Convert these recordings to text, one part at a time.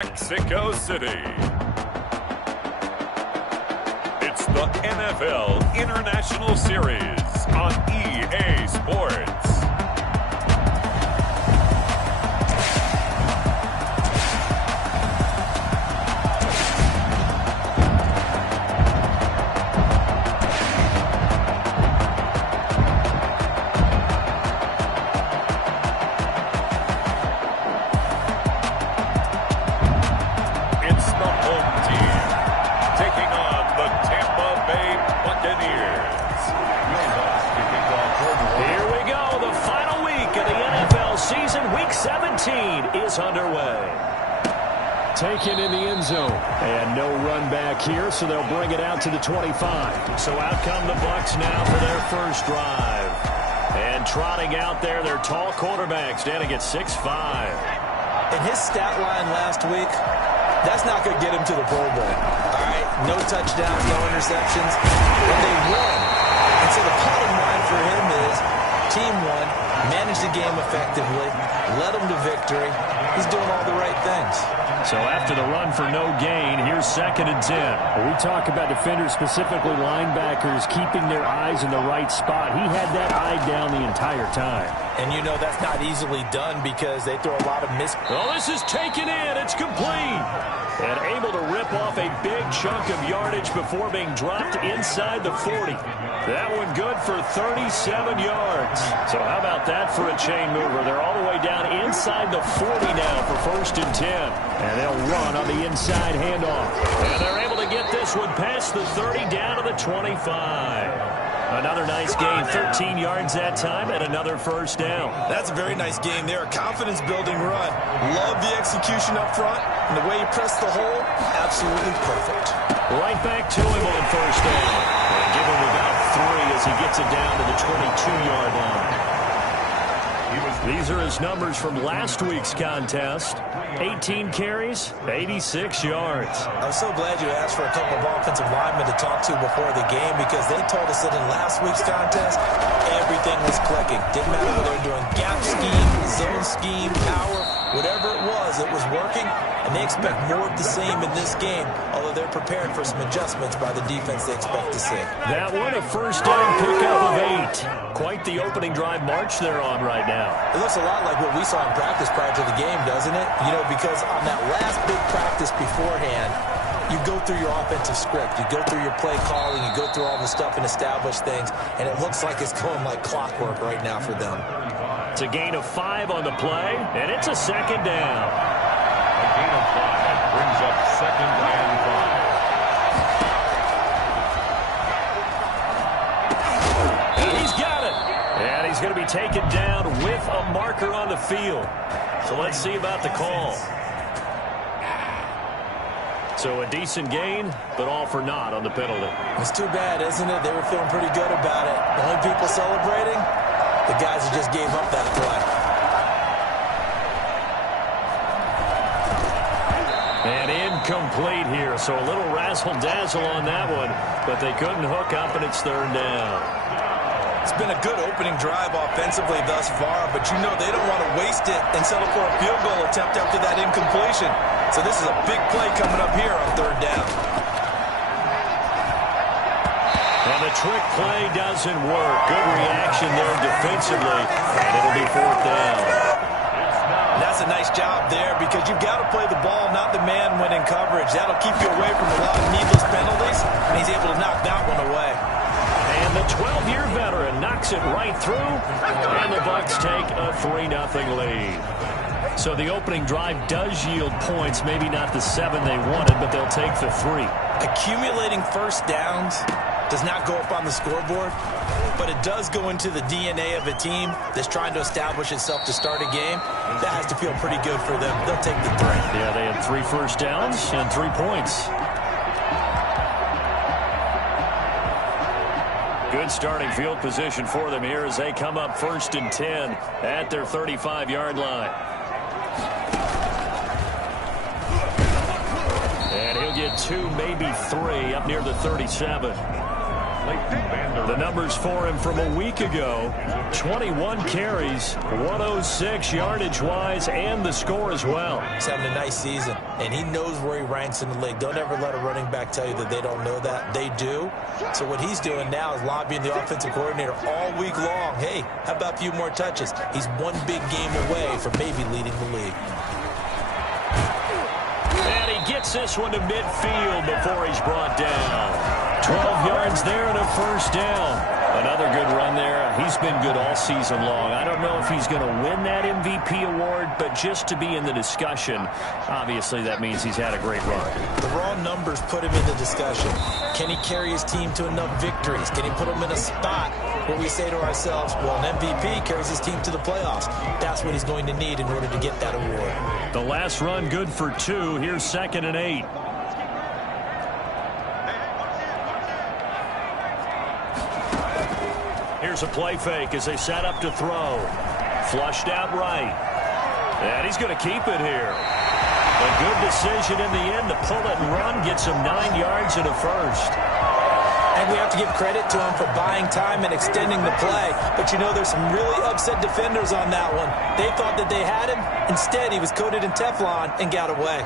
Mexico City. It's the NFL International Series on EA Sports. Underway. Taken in the end zone. And no run back here, so they'll bring it out to the 25. So out come the Bucs now for their first drive. And trotting out there, their tall quarterback standing at 6'5". In his stat line last week, that's not going to get him to the Pro Bowl. All right, no touchdowns, no interceptions, but they won. And so the bottom line for him is team won, managed the game effectively, led them to victory. He's doing all the right things. So after the run for no gain, here's 2nd and 10. When we talk about defenders, specifically linebackers, keeping their eyes in the right spot. He had that eye down the entire time. And you know that's not easily done because they throw a lot of Oh, this is taken in. It's complete. And able to rip off a big chunk of yardage before being dropped inside the 40. That one good for 37 yards. So how about that for a chain mover? They're all the way down inside the 40 now for 1st and 10. And they'll run on the inside handoff. And they're able to get this one past the 30 down to the 25. Another nice gain, 13 yards that time, and another first down. That's a very nice game there. A confidence-building run. Love the execution up front, and the way he pressed the hole, absolutely perfect. Right back to him on first down. And give him about 3 as he gets it down to the 22-yard line. These are his numbers from last week's contest. 18 carries, 86 yards. I'm so glad you asked for a couple of offensive linemen to talk to before the game because they told us that in last week's contest, everything was clicking. Didn't matter whether they were doing gap scheme, zone scheme, power, whatever it was working, and they expect more of the same in this game, although they're prepared for some adjustments by the defense they expect to see. That one a first down pickup of 8. Quite the opening drive march they're on right now. It looks a lot like what we saw in practice prior to the game, doesn't it? You know, because on that last big practice beforehand, you go through your offensive script. You go through your play calling. You go through all the stuff and establish things. And it looks like it's going like clockwork right now for them. It's a gain of 5 on the play, and it's a 2nd down. A gain of 5 brings up 2nd and 5. And he's got it. And he's going to be taken down with a marker on the field. So let's see about the call. So a decent gain, but all for naught on the penalty. It's too bad, isn't it? They were feeling pretty good about it. The only people celebrating, the guys who just gave up that play. And incomplete here, so a little razzle-dazzle on that one, but they couldn't hook up, and it's 3rd down. It's been a good opening drive offensively thus far, but you know they don't want to waste it and settle for a field goal attempt after that incompletion. So this is a big play coming up here on 3rd down. And the trick play doesn't work. Good reaction there defensively, and it'll be 4th down. That's a nice job there because you've got to play the ball, not the man when in coverage. That'll keep you away from a lot of needless penalties, and he's able to knock that one away. And the 12-year veteran knocks it right through, and the Bucs take a 3-0 lead. So the opening drive does yield points, maybe not the 7 they wanted, but they'll take the 3. Accumulating first downs does not go up on the scoreboard, but it does go into the DNA of a team that's trying to establish itself to start a game. That has to feel pretty good for them. They'll take the 3. Yeah, they had 3 first downs and 3 points. Good starting field position for them here as they come up 1st and 10 at their 35-yard line. And he'll get 2, maybe 3 up near the 37. The numbers for him from a week ago: 21 carries, 106 yardage-wise, and the score as well. He's having a nice season, and he knows where he ranks in the league. Don't ever let a running back tell you that they don't know that. They do. So what he's doing now is lobbying the offensive coordinator all week long. Hey, how about a few more touches? He's one big game away from maybe leading the league. And he gets this one to midfield before he's brought down. 12 yards there and a first down. Another good run there. He's been good all season long. I don't know if he's going to win that MVP award, but just to be in the discussion, obviously that means he's had a great run. The raw numbers put him in the discussion. Can he carry his team to enough victories? Can he put them in a spot where we say to ourselves, well, an MVP carries his team to the playoffs. That's what he's going to need in order to get that award. The last run good for 2. Here's 2nd and 8. Here's a play fake as they set up to throw. Flushed out right. And he's going to keep it here. A good decision in the end to pull it and run. Gets him 9 yards and a first. And we have to give credit to him for buying time and extending the play. But, you know, there's some really upset defenders on that one. They thought that they had him. Instead, he was coated in Teflon and got away.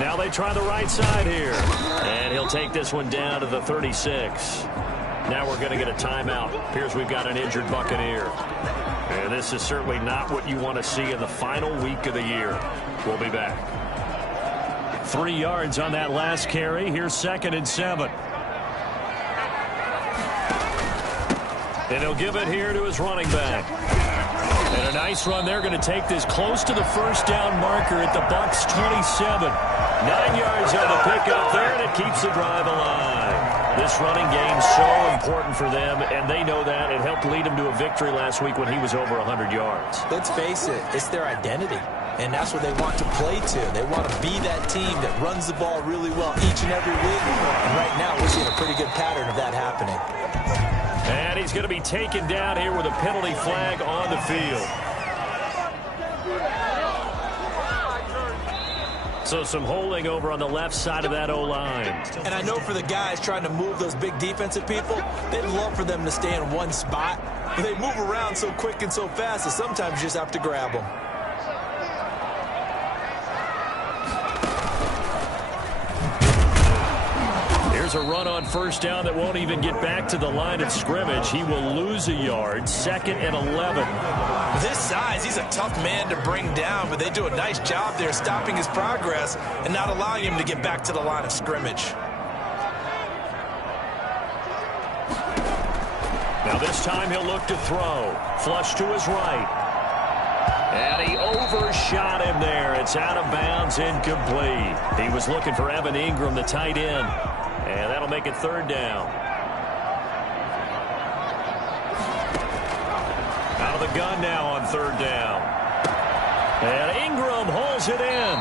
Now they try the right side here. And he'll take this one down to the 36. Now we're going to get a timeout. Appears we've got an injured Buccaneer. And this is certainly not what you want to see in the final week of the year. We'll be back. 3 yards on that last carry. Here's 2nd and 7. And he'll give it here to his running back. And a nice run. They're going to take this close to the first down marker at the Bucs 27. 9 yards on the pickup there, and it keeps the drive alive. This running game so important for them, and they know that. It helped lead them to a victory last week when he was over 100 yards. Let's face it, it's their identity, and that's what they want to play to. They want to be that team that runs the ball really well each and every week, and right now we're seeing a pretty good pattern of that happening. And he's going to be taken down here with a penalty flag on the field. So some holding over on the left side of that O-line. And I know for the guys trying to move those big defensive people, they'd love for them to stay in one spot. But they move around so quick and so fast that sometimes you just have to grab them. Here's a run on first down that won't even get back to the line of scrimmage. He will lose a yard. 2nd and 11. With his size, he's a tough man to bring down, but they do a nice job there stopping his progress and not allowing him to get back to the line of scrimmage. Now this time he'll look to throw. Flush to his right. And he overshot him there. It's out of bounds, incomplete. He was looking for Evan Ingram, the tight end. And that'll make it 3rd down. Out of the gun now on 3rd down. And Ingram hauls it in.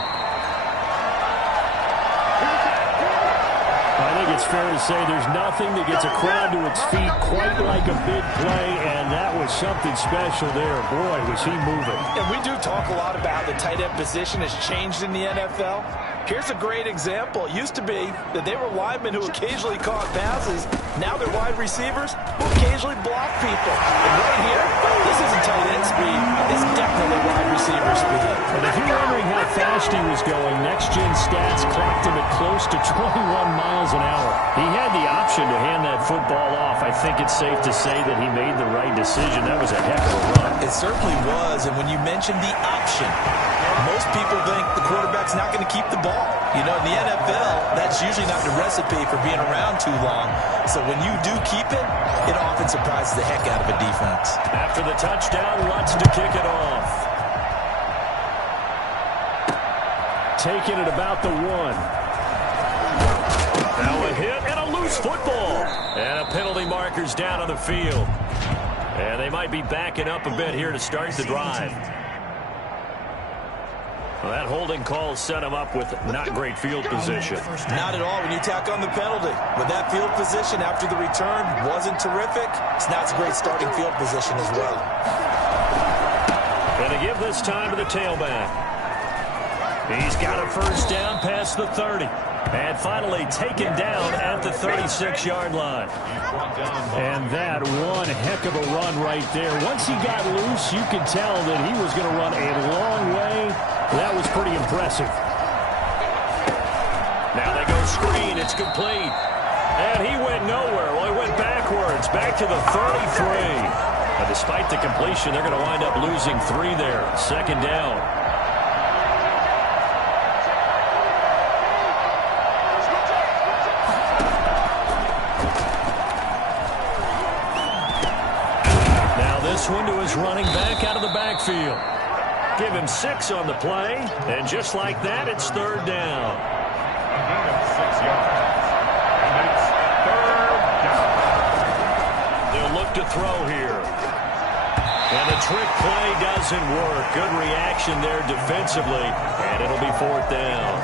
I think it's fair to say there's nothing that gets a crowd to its feet quite like a big play, and that was something special there. Boy, was he moving. And we do talk a lot about how the tight end position has changed in the NFL. Here's a great example. It used to be that they were linemen who occasionally caught passes. Now they're wide receivers who occasionally block people. And right here, this isn't tight end speed. It's definitely wide receiver speed. And if you're wondering how fast he was going, Next Gen Stats clocked him at close to 21 miles an hour. He had the option to hand that football off. I think it's safe to say that he made the right decision. That was a heck of a run. It certainly was, and when you mentioned the option, most people think the quarterback's not going to keep the ball. You know, in the NFL, that's usually not the recipe for being around too long. So when you do keep it, it often surprises the heck out of a defense. After the touchdown, Lutz to kick it off. Taking it about the 1. Now a hit and a loose football. And a penalty marker's down on the field. And they might be backing up a bit here to start the drive. Well, that holding call set him up with not great field position. Not at all when you tack on the penalty. With that field position after the return wasn't terrific, it's not a great starting field position as well. Going to give this time to the tailback. He's got a first down past the 30. And finally taken down at the 36-yard line. And that one heck of a run right there. Once he got loose, you could tell that he was going to run a long way. That was pretty impressive. Now they go screen. It's complete. And he went nowhere. Well, he went backwards, back to the 33. But despite the completion, they're going to wind up losing 3 there. Second down. Now this one to his running back out of the backfield. Give him 6 on the play. And just like that, it's third down. 6 yards. And it's third down. They'll look to throw here. And the trick play doesn't work. Good reaction there defensively. And it'll be fourth down.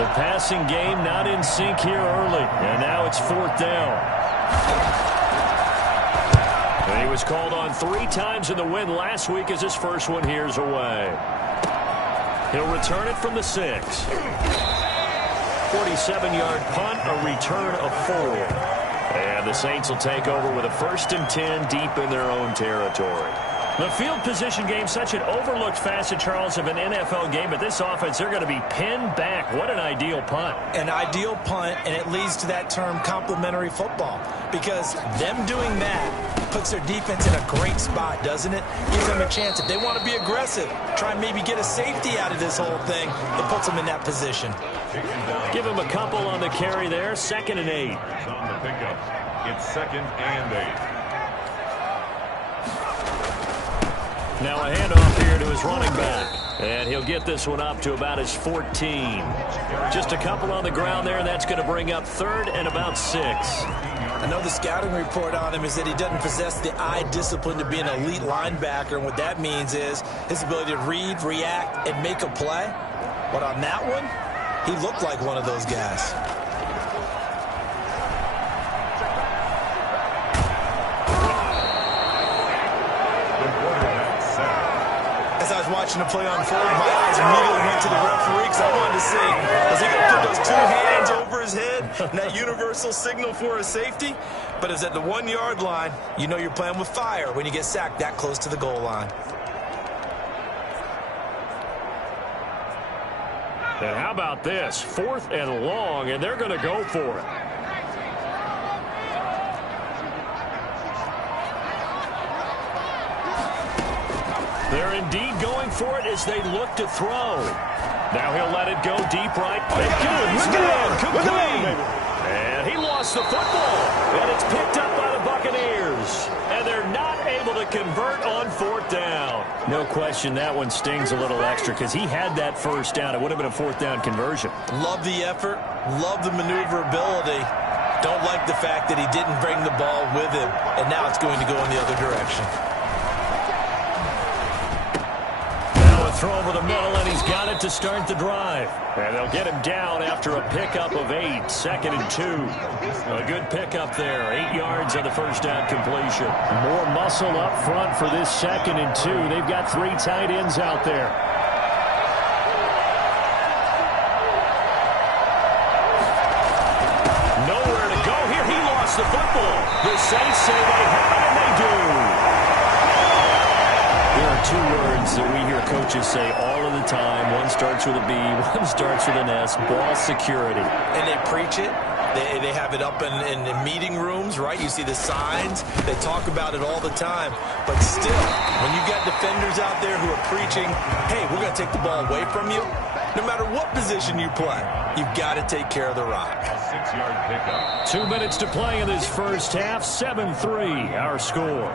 The passing game not in sync here early. And now it's fourth down. And he was called on 3 times in the win last week as his first one here's away. He'll return it from the 6. 47-yard punt, a return of 4. And the Saints will take over with a 1st and 10 deep in their own territory. The field position game, such an overlooked facet, Charles, of an NFL game. But this offense, they're going to be pinned back. What an ideal punt. An ideal punt, and it leads to that term complementary football. Because them doing that puts their defense in a great spot, doesn't it? Gives them a chance. If they want to be aggressive, try and maybe get a safety out of this whole thing, it puts them in that position. Give him a couple on the carry there. 2nd and 8. On the pickup, it's 2nd and 8. Now a handoff here to his running back. And he'll get this one up to about his 14. Just a couple on the ground there, and that's going to bring up 3rd and about 6. I know the scouting report on him is that he doesn't possess the eye discipline to be an elite linebacker, and what that means is his ability to read, react, and make a play. But on that one, he looked like one of those guys. As I was watching the play unfold, my eyes immediately went to the referee because I wanted to see, is he going to put those 2 hands over his head and that universal signal for a safety? But it's at the 1-yard line. You know you're playing with fire when you get sacked that close to the goal line. And how about this? 4th and long, and they're going to go for it. They're indeed going for it as they look to throw. Now he'll let it go deep right. Complete. And he lost the football. And it's picked up by the Buccaneers. And they're not able to convert on 4th down. No question that one stings a little extra because he had that first down. It would have been a 4th down conversion. Love the effort. Love the maneuverability. Don't like the fact that he didn't bring the ball with him. And now it's going to go in the other direction. Throw over the middle, and he's got it to start the drive. And they'll get him down after a pickup of 8, 2nd and 2. A good pickup there, 8 yards on the first down completion. More muscle up front for this 2nd and 2. They've got 3 tight ends out there. Nowhere to go here. He lost the football. The Saints say they have it, and they do. There are 2 words that we hear coaches say all of the time. One starts with a B, one starts with an S. Ball security. And they preach it. They have it up in meeting rooms, right? You see the signs. They talk about it all the time. But still, when you got defenders out there who are preaching, hey, we're going to take the ball away from you, no matter what position you play, you've got to take care of the rock. A 6-yard pickup. 2 minutes to play in this first half. 7-3, our score.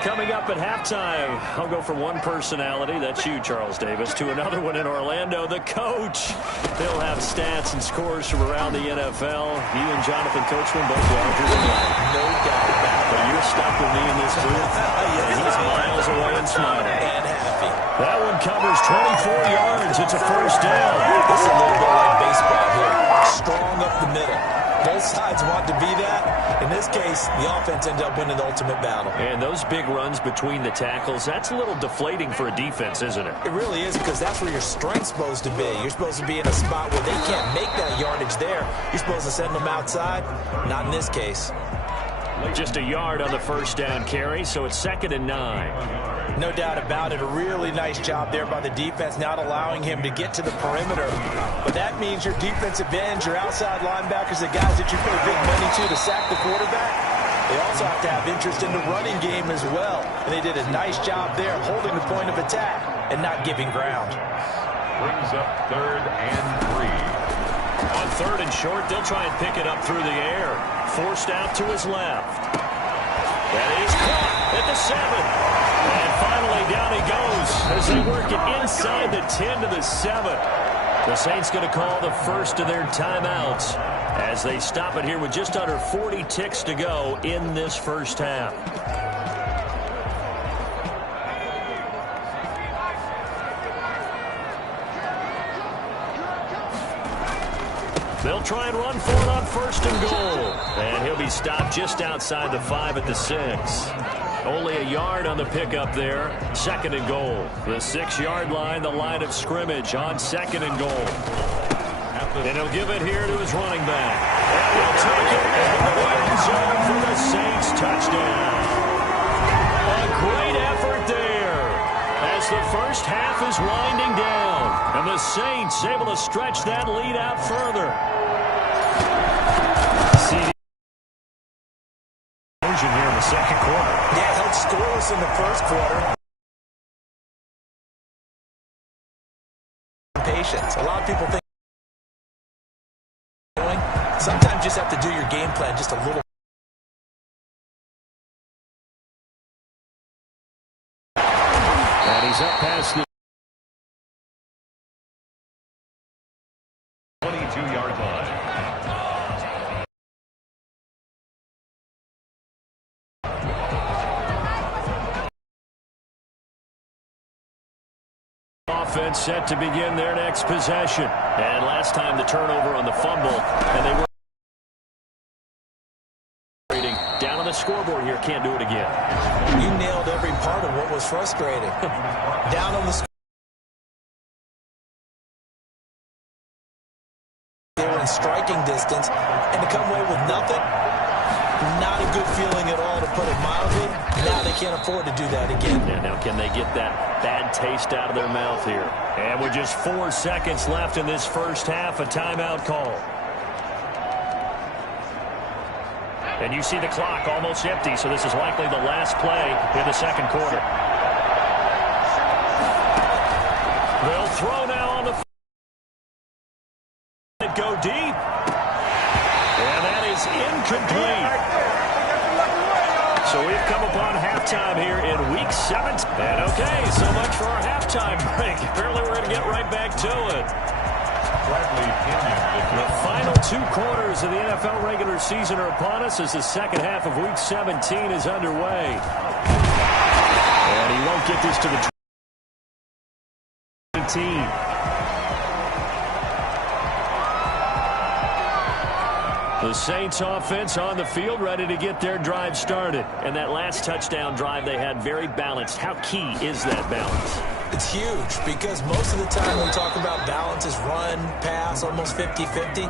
Coming up at halftime, I'll go from one personality, that's you, Charles Davis, to another one in Orlando, the coach. They'll have stats and scores from around the NFL. You and Jonathan Coachman, both Rogers and White. No doubt about it. But you're stuck with me in this booth. And he's miles away and smiling. And happy. That one covers 24 yards. It's a first down. This is a little bit like baseball here. Strong up the middle. Both sides want to be that. In this case, the offense ended up winning the ultimate battle. And those big runs between the tackles, that's a little deflating for a defense, isn't it? It really is, because that's where your strength's supposed to be. You're supposed to be in a spot where they can't make that yardage there. You're supposed to send them outside. Not in this case. Just a yard on the first down carry, so it's 2nd and 9. No doubt about it. A really nice job there by the defense, not allowing him to get to the perimeter. But that means your defensive ends, your outside linebackers, the guys that you pay big money to sack the quarterback, they also have to have interest in the running game as well. And they did a nice job there holding the point of attack and not giving ground. Brings up 3rd and 3. On 3rd and short, they'll try and pick it up through the air. Forced out to his left. That is caught at the 7. And finally down he goes as they work it inside the 10 to the 7. The Saints going to call the first of their timeouts as they stop it here with just under 40 ticks to go in this first half. They'll try and run for it on 1st and goal. And he'll be stopped just outside the 5 at the 6. Only a yard on the pickup there. 2nd and goal. The 6-yard line, the line of scrimmage on 2nd and goal. And he'll give it here to his running back. And he'll take it into the end zone for the Saints touchdown. A great effort there as the first half is winding down. And the Saints able to stretch that lead out further. Here in the 2nd quarter. Yeah, held scoreless in the 1st quarter. Patience. A lot of people think sometimes you just have to do your game plan just a little. And he's up past the 22-yard line. offense set to begin their next possession. And last time the turnover on the fumble, and they were down on the scoreboard here. Can't do it again. You nailed every part of what was frustrating. Down on the scoreboard. They were in striking distance, and to come away with nothing, not a good feeling at all, to put it mildly. Now they can't afford to do that again. Yeah, now can they get that bad taste out of their mouth here? And with just 4 seconds left in this first half, a timeout call. And you see the clock almost empty, so this is likely the last play in the second quarter. They'll throw now on the go deep. And that is incomplete. So we've come upon halftime here in Week 7. And okay, so much for our halftime break. Apparently we're going to get right back to it. The final 2 quarters of the NFL regular season are upon us as the second half of Week 17 is underway. And he won't get this to the 17. The Saints offense on the field, ready to get their drive started. And that last touchdown drive they had very balanced. How key is that balance? It's huge, because most of the time we talk about balance is run, pass, almost 50-50.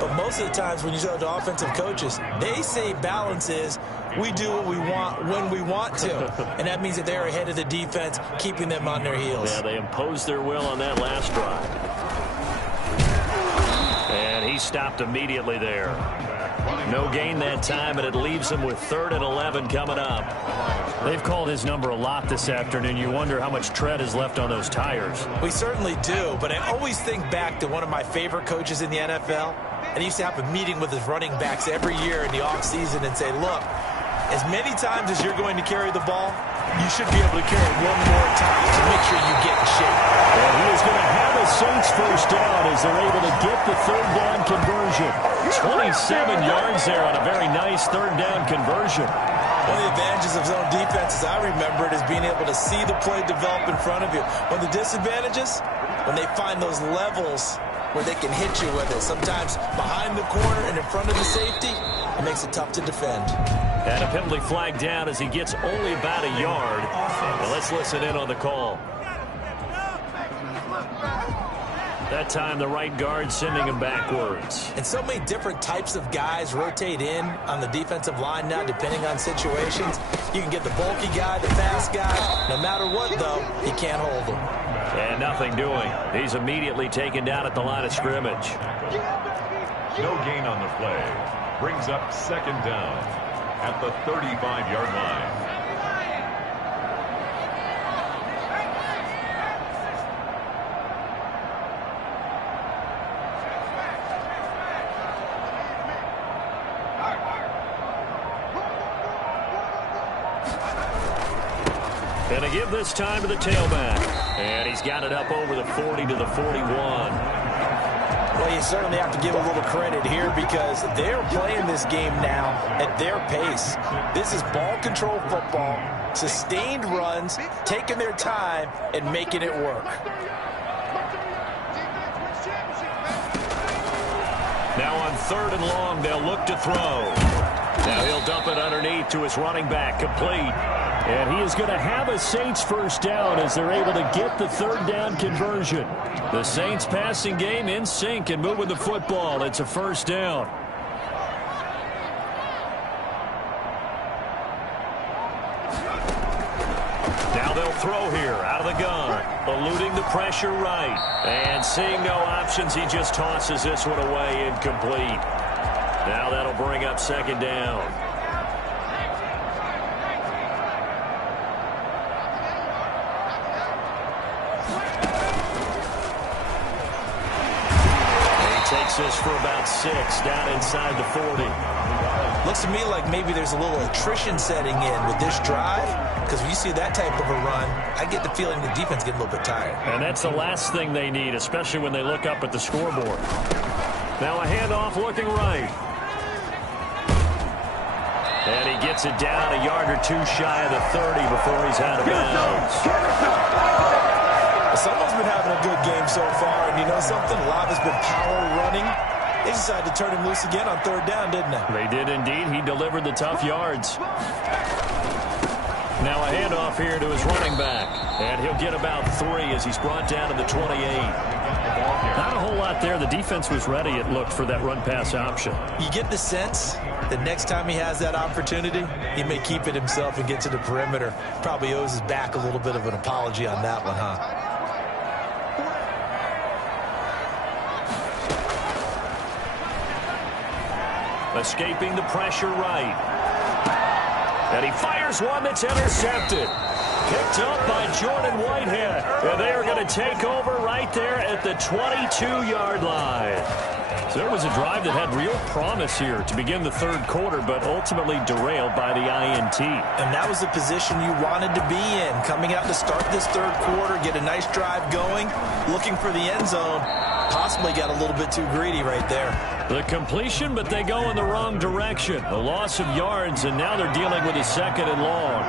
But most of the times when you talk to offensive coaches, they say balance is we do what we want when we want to. And that means that they're ahead of the defense, keeping them on their heels. Yeah, they imposed their will on that last drive. And he stopped immediately there. No gain that time, and it leaves him with 3rd and 11 coming up. They've called his number a lot this afternoon. You wonder how much tread is left on those tires. We certainly do, but I always think back to one of my favorite coaches in the NFL. And he used to have a meeting with his running backs every year in the offseason and say, look, as many times as you're going to carry the ball, you should be able to carry it one more time to make sure you get in shape. And he is going to have a Saints first down as they're able to get the 3rd down conversion. 27 yards there on a very nice 3rd down conversion. One of the advantages of zone defense, as I remember it, is being able to see the play develop in front of you. One of the disadvantages, when they find those levels where they can hit you with it. Sometimes behind the corner and in front of the safety, it makes it tough to defend. And a penalty flag down as he gets only about a yard. Well, let's listen in on the call. That time the right guard sending him backwards. And so many different types of guys rotate in on the defensive line now depending on situations. You can get the bulky guy, the fast guy. No matter what, though, he can't hold him. And nothing doing. He's immediately taken down at the line of scrimmage. No gain on the play. Brings up second down at the 35-yard line. Going to give this time to the tailback. And he's got it up over the 40 to the 41. Well, you certainly have to give a little credit here because they're playing this game now at their pace. This is ball control football, sustained runs, taking their time and making it work. Now on 3rd and long, they'll look to throw. Now he'll dump it underneath to his running back, complete. And he is going to have a Saints first down as they're able to get the 3rd down conversion. The Saints passing game in sync and moving the football. It's a first down. Now they'll throw here out of the gun. Eluding the pressure right. And seeing no options, he just tosses this one away, incomplete. Now that'll bring up second down. Takes this for about 6 down inside the 40. Looks to me like maybe there's a little attrition setting in with this drive, because when you see that type of a run, I get the feeling the defense getting a little bit tired. And that's the last thing they need, especially when they look up at the scoreboard. Now a handoff looking right. And he gets it down a yard or two shy of the 30 before he's out of bounds. Someone's been having a good game so far, and you know something? A lot has been power running. They decided to turn him loose again on 3rd down, didn't they? They did indeed. He delivered the tough yards. Now a handoff here to his running back. And he'll get about 3 as he's brought down to the 28. Not a whole lot there. The defense was ready, it looked, for that run-pass option. You get the sense that next time he has that opportunity, he may keep it himself and get to the perimeter. Probably owes his back a little bit of an apology on that one, huh? Escaping the pressure right. And he fires one that's intercepted. Picked up by Jordan Whitehead. And they are going to take over right there at the 22-yard line. So there was a drive that had real promise here to begin the 3rd quarter, but ultimately derailed by the INT. And that was the position you wanted to be in. Coming out to start this 3rd quarter, get a nice drive going, looking for the end zone. Possibly got a little bit too greedy right there. The completion, but they go in the wrong direction. A loss of yards, and now they're dealing with a 2nd and long.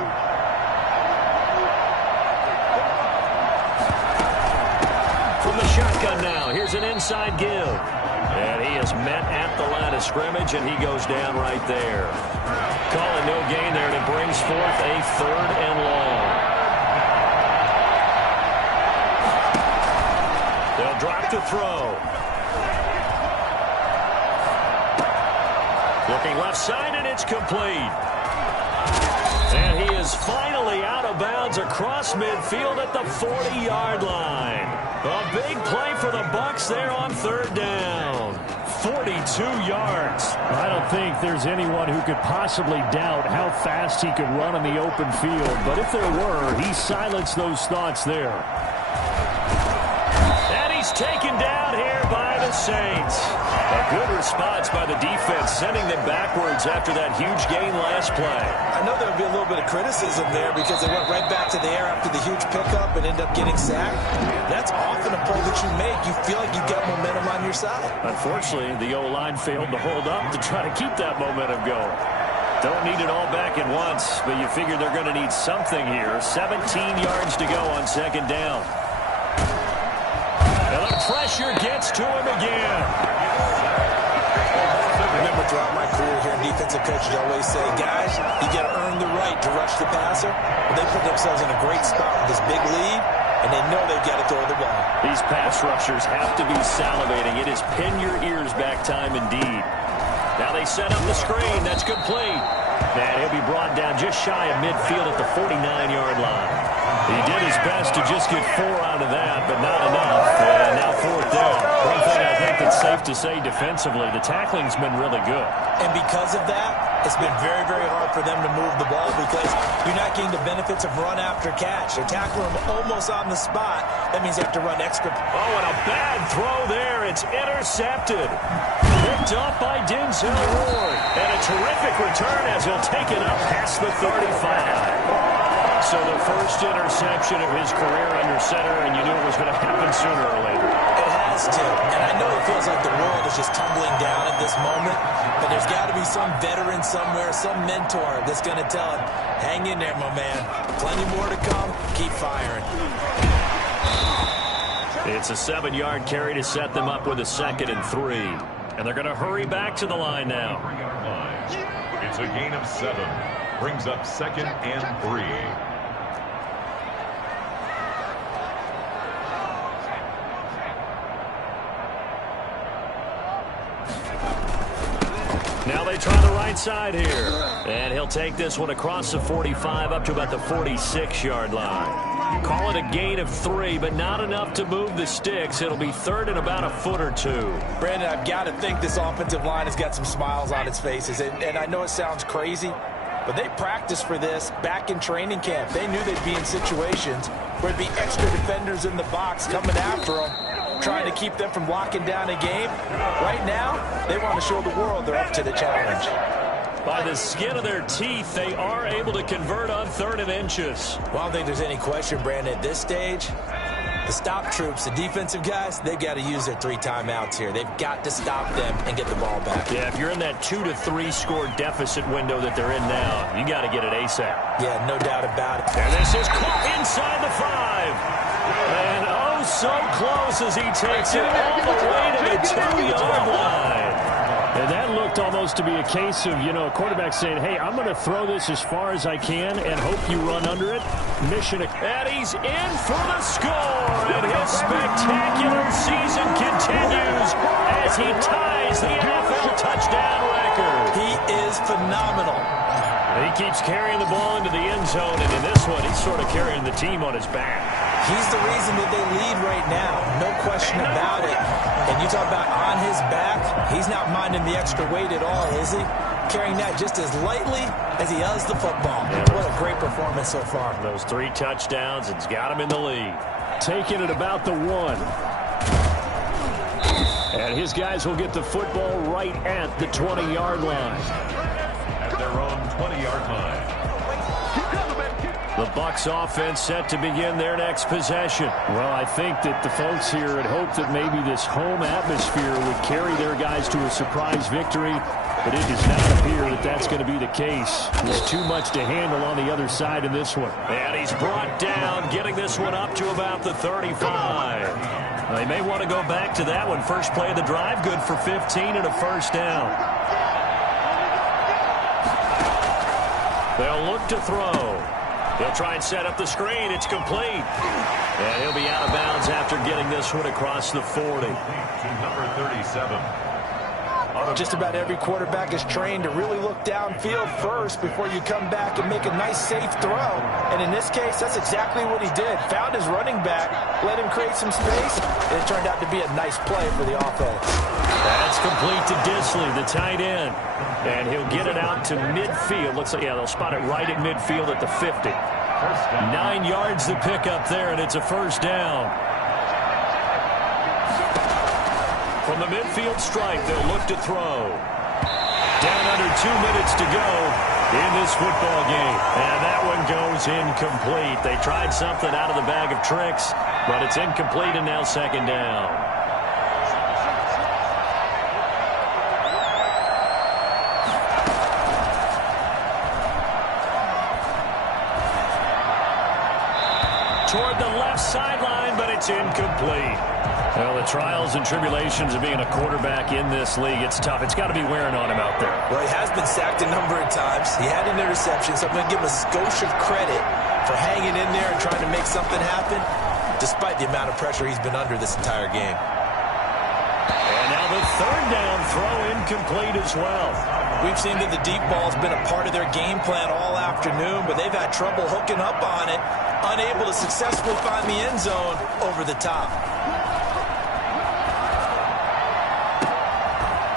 From the shotgun now, here's an inside give. And he is met at the line of scrimmage, and he goes down right there. Calling no gain there, and it brings forth a 3rd and long. They'll drop to throw. Looking left side, and it's complete. And he is finally out of bounds across midfield at the 40-yard line. A big play for the Bucs there on 3rd down. 42 yards. I don't think there's anyone who could possibly doubt how fast he could run in the open field. But if there were, he silenced those thoughts there. And he's taken down here by the Saints. A good response by the defense, sending them backwards after that huge gain last play. I know there would be a little bit of criticism there because they went right back to the air after the huge pickup and ended up getting sacked. That's often a play that you make. You feel like you've got momentum on your side. Unfortunately, the O-line failed to hold up to try to keep that momentum going. Don't need it all back at once, but you figure they're going to need something here. 17 yards to go on 2nd down. And the pressure gets to him again. Remember, throughout my career here in defensive coaches, I always say, guys, you got to earn the right to rush the passer. But they put themselves in a great spot with this big lead, and they know they've got to throw the ball. These pass rushers have to be salivating. It is pin your ears back time indeed. Now they set up the screen. That's complete. And he'll be brought down just shy of midfield at the 49-yard line. He did his best to just get 4 out of that, but not enough. And now 4th down. One thing I think that's safe to say defensively, the tackling's been really good. And because of that, it's been very, very hard for them to move the ball because you're not getting the benefits of run after catch. They're tackling them almost on the spot. That means they have to run extra. Oh, and a bad throw there. It's intercepted. Picked up by Denzel Ward. And a terrific return as he'll take it up past the 35. So the first interception of his career under center, and you knew it was going to happen sooner or later. It has to. And I know it feels like the world is just tumbling down at this moment, but there's got to be some veteran somewhere, some mentor that's going to tell him, hang in there, my man. Plenty more to come. Keep firing. It's a 7-yard carry to set them up with a 2nd and 3. And they're going to hurry back to the line now. It's a gain of 7. Brings up 2nd and 3. Now they try the right side here. And he'll take this one across the 45 up to about the 46-yard line. Call it a gain of 3, but not enough to move the sticks. It'll be 3rd and about a foot or 2. Brandon, I've got to think this offensive line has got some smiles on its faces. And I know it sounds crazy, but they practiced for this back in training camp. They knew they'd be in situations where there'd be extra defenders in the box coming after them, trying to keep them from locking down a game. Right now, they want to show the world they're up to the challenge. By the skin of their teeth, they are able to convert on 3rd and inches. Well, I don't think there's any question, Brandon, at this stage. The stop troops, the defensive guys, they've got to use their 3 timeouts here. They've got to stop them and get the ball back. Yeah, if you're in that 2 to 3 score deficit window that they're in now, you got to get it ASAP. Yeah, no doubt about it. And this is caught inside the 5. And oh, so close as he takes it all the way to the 2-yard line. And that looked almost to be a case of, a quarterback saying, hey, I'm going to throw this as far as I can and hope you run under it. Mission. And he's in for the score. And his spectacular season continues as he ties the NFL touchdown record. He is phenomenal. He keeps carrying the ball into the end zone, and in this one, he's sort of carrying the team on his back. He's the reason that they lead right now. No question about it. And you talk about on his back, he's not minding the extra weight at all, is he? Carrying that just as lightly as he does the football. What a great performance so far. Those 3 touchdowns, it's got him in the lead. Taking it about the 1. And his guys will get the football right at the 20-yard line. At their own 20-yard line. The Bucs offense set to begin their next possession. Well, I think that the folks here had hoped that maybe this home atmosphere would carry their guys to a surprise victory, but it does not appear that that's going to be the case. There's too much to handle on the other side in this one. And he's brought down, getting this one up to about the 35. They may want to go back to that one. First play of the drive, good for 15 and a first down. They'll look to throw. He'll try and set up the screen. It's complete. And he'll be out of bounds after getting this one across the 40. Number 37. Just about every quarterback is trained to really look downfield first before you come back and make a nice, safe throw. And in this case, that's exactly what he did. Found his running back, let him create some space, and it turned out to be a nice play for the offense. That's complete to Disley, the tight end. And he'll get it out to midfield. Looks like, they'll spot it right at midfield at the 50. 9 yards to pick up there, and it's a first down. From the midfield stripe, they'll look to throw. Down under 2 minutes to go in this football game. And that one goes incomplete. They tried something out of the bag of tricks, but it's incomplete and now 2nd down. toward the left sideline, but it's incomplete. Well, the trials and tribulations of being a quarterback in this league, it's tough. It's got to be wearing on him out there. Well, he has been sacked a number of times. He had an interception, so I'm going to give him a skosh of credit for hanging in there and trying to make something happen, despite the amount of pressure he's been under this entire game. And now the third down throw incomplete as well. We've seen that the deep ball's been a part of their game plan all afternoon, but they've had trouble hooking up on it, unable to successfully find the end zone over the top.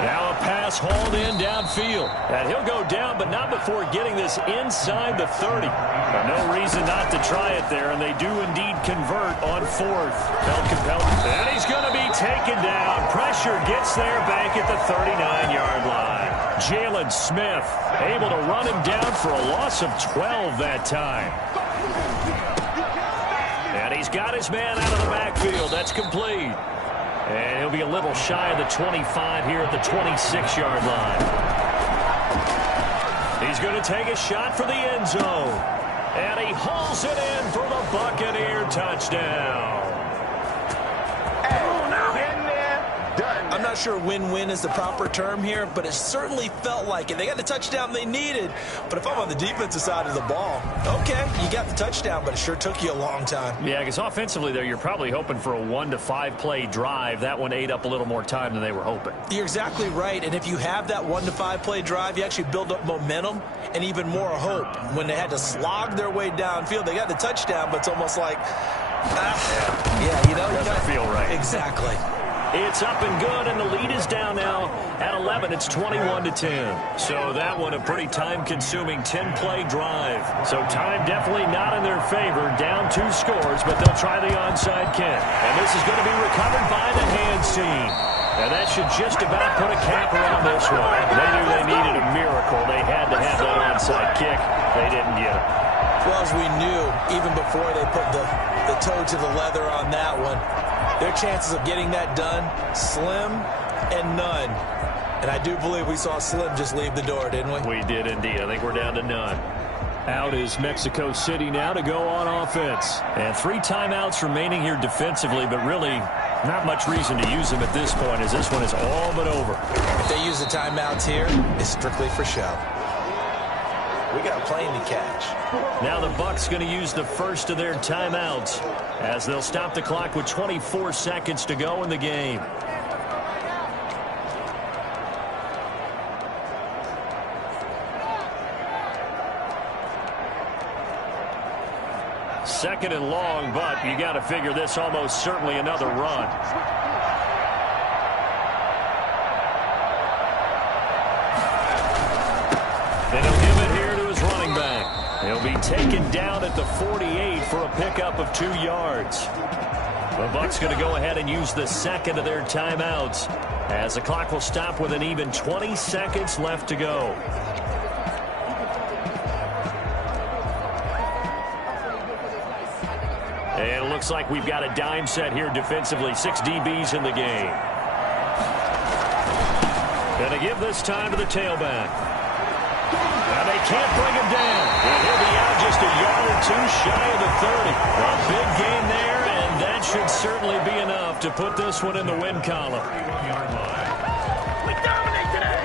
Now a pass hauled in downfield. And he'll go down, but not before getting this inside the 30. But no reason not to try it there, and they do indeed convert on fourth. And he's going to be taken down. Pressure gets there back at the 39-yard line. Jalen Smith able to run him down for a loss of 12 that time. And he's got his man out of the backfield. That's complete. And he'll be a little shy of the 25 here at the 26-yard line. He's going to take a shot for the end zone. And he hauls it in for the Buccaneer touchdown. I'm not sure win-win is the proper term here, but it certainly felt like it. They got the touchdown they needed, but if I'm on the defensive side of the ball, okay, you got the touchdown, but it sure took you a long time. Yeah, because offensively there, you're probably hoping for a 1 to 5 play drive. That one ate up a little more time than they were hoping. You're exactly right, and if you have that 1 to 5 play drive, you actually build up momentum and even more hope. When they had to slog their way downfield, they got the touchdown, but it's almost like, yeah, you know, doesn't feel right. Exactly. It's up and good, and the lead is down now at 11. It's 21-10. So that one a pretty time-consuming 10-play drive. So time definitely not in their favor. Down 2 scores, but they'll try the onside kick. And this is going to be recovered by the hands team. And that should just about put a cap around this one. They knew they needed a miracle. They had to have that onside kick. They didn't get it. Well, as we knew, even before they put the toe to the leather on that one, their chances of getting that done, slim and none. And I do believe we saw Slim just leave the door, didn't we? We did indeed. I think we're down to none. Out is Mexico City now to go on offense. And 3 timeouts remaining here defensively, but really not much reason to use them at this point, as this one is all but over. If they use the timeouts here, it's strictly for show. We got a plane to catch. Now the Bucs going to use the first of their timeouts as they'll stop the clock with 24 seconds to go in the game. Second and long, but you got to figure this almost certainly another run. And he'll give it here to his running back. He'll be taken down at the 48 for a pickup of 2 yards. The Bucs going to go ahead and use the second of their timeouts as the clock will stop with an even 20 seconds left to go. And it looks like we've got a dime set here defensively. 6 DBs in the game. Going to give this time to the tailback. And they can't bring him down. And he'll be out just a yard or 2 shy of the 30. A big gain there, and that should certainly be enough to put this one in the win column. We dominate today.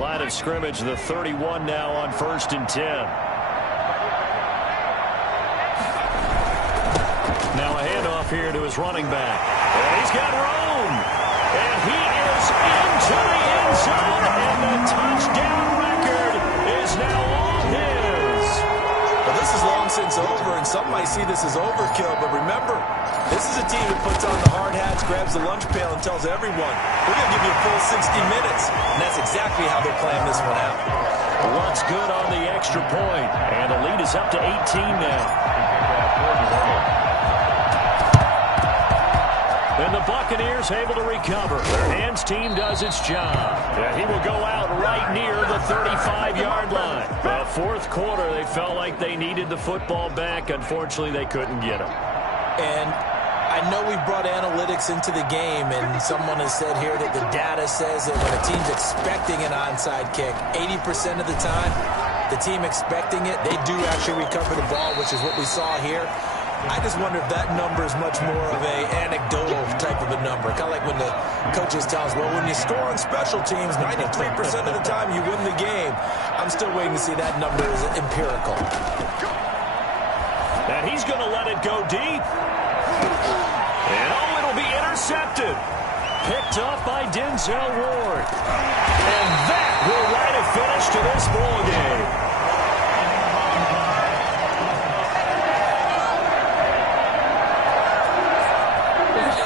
Line of scrimmage, the 31 now on 1st and 10. Now a handoff here to his running back. And he's got room. And he is into the end zone. And the touchdown record is now all his. Well, this is long since over, and some might see this as overkill. But remember, this is a team that puts on the hard hats, grabs the lunch pail, and tells everyone, we're going to give you a full 60 minutes. And that's exactly how they're playing this one out. What's good on the extra point. And the lead is up to 18 now. And the Buccaneers able to recover. Their hands team does its job. And he will go out right near the 35-yard line. The 4th quarter, they felt like they needed the football back. Unfortunately, they couldn't get him. And I know we brought analytics into the game, and someone has said here that the data says that when a team's expecting an onside kick, 80% of the time, the team expecting it, they do actually recover the ball, which is what we saw here. I just wonder if that number is much more of a anecdotal type of a number. Kind of like when the coaches tell us, well, when you score on special teams, 93% of the time you win the game. I'm still waiting to see that number is empirical. And he's going to let it go deep. And oh, it'll be intercepted. Picked up by Denzel Ward. And that will write a finish to this ball game.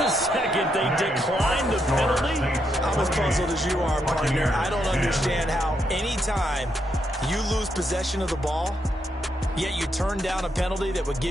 Second, they declined the penalty. I'm as puzzled as you are, partner. I don't understand how anytime you lose possession of the ball, yet you turn down a penalty that would give